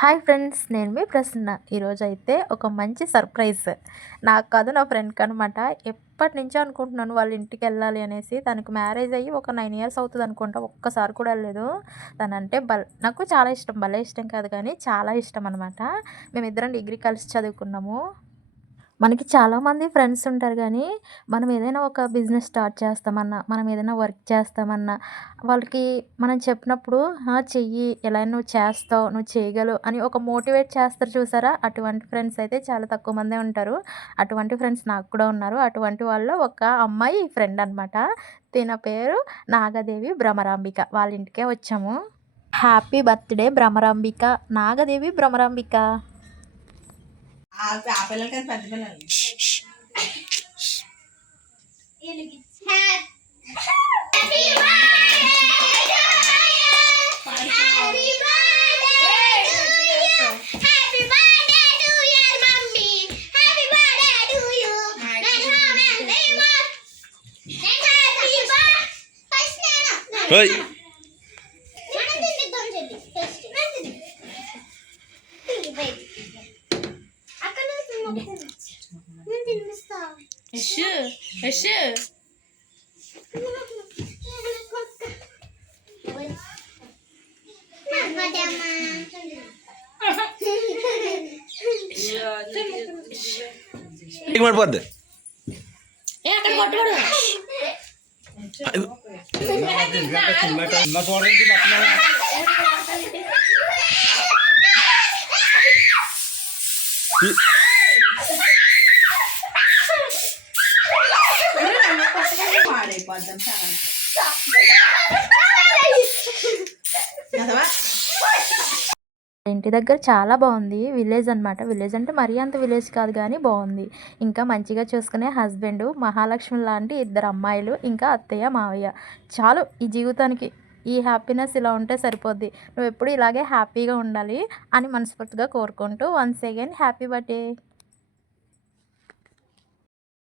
Hi friends నేను మీ ప్రసన్న. ఈరోజు అయితే ఒక మంచి సర్ప్రైజ్. నాకు కాదు నా ఫ్రెండ్కి అనమాట ఎప్పటి నుంచో అనుకుంటున్నాను వాళ్ళ ఇంటికి వెళ్ళాలి అనేసి. తనకు మ్యారేజ్ అయ్యి ఒక నైన్ ఇయర్స్ అవుతుంది అనుకుంటా. ఒక్కసారి కూడా వెళ్ళలేదు. తనంటే బల్ నాకు చాలా ఇష్టం. భలే ఇష్టం కాదు కానీ చాలా ఇష్టం అనమాట మేమిద్దరం డిగ్రీ కలిసి చదువుకున్నాము. మనకి చాలామంది ఫ్రెండ్స్ ఉంటారు కానీ మనం ఏదైనా ఒక బిజినెస్ స్టార్ట్ చేస్తామన్నా మనం ఏదైనా వర్క్ చేస్తామన్నా వాళ్ళకి మనం చెప్పినప్పుడు చెయ్యి ఎలా నువ్వు చేస్తావు నువ్వు చేయగలవు అని ఒక మోటివేట్ చేస్తారు చూసారా? అటువంటి ఫ్రెండ్స్ అయితే చాలా తక్కువ మందే ఉంటారు. అటువంటి ఫ్రెండ్స్ నాకు కూడా ఉన్నారు. అటువంటి వాళ్ళు ఒక అమ్మాయి ఫ్రెండ్ అనమాట తిన పేరు నాగదేవి భ్రమరాంబిక. వాళ్ళ ఇంటికే వచ్చాము. Happy birthday Bhramarambika. Nagadevi Bhramarambika. ఆ ఆ పిల్లలకి అది పెద్ద పిల్లలు Hışı, hışı. एक मिनट बाद एक मिनट बाद ना तो ऑरेंज मत ना పాడైపోద్దాం చాలా ఇంటి దగ్గర చాలా బాగుంది విలేజ్ అనమాట విలేజ్ అంటే మరీ అంత విలేజ్ కాదు కానీ బాగుంది. ఇంకా మంచిగా చూసుకునే హస్బెండ్ మహాలక్ష్మి లాంటి ఇద్దరు అమ్మాయిలు ఇంకా అత్తయ్య మావయ్య. చాలు ఈ జీవితానికి ఈ హ్యాపీనెస్ ఇలా ఉంటే సరిపోద్ది. నువ్వు ఎప్పుడు ఇలాగే హ్యాపీగా ఉండాలి అని మనస్ఫూర్తిగా కోరుకుంటూ once again happy birthday.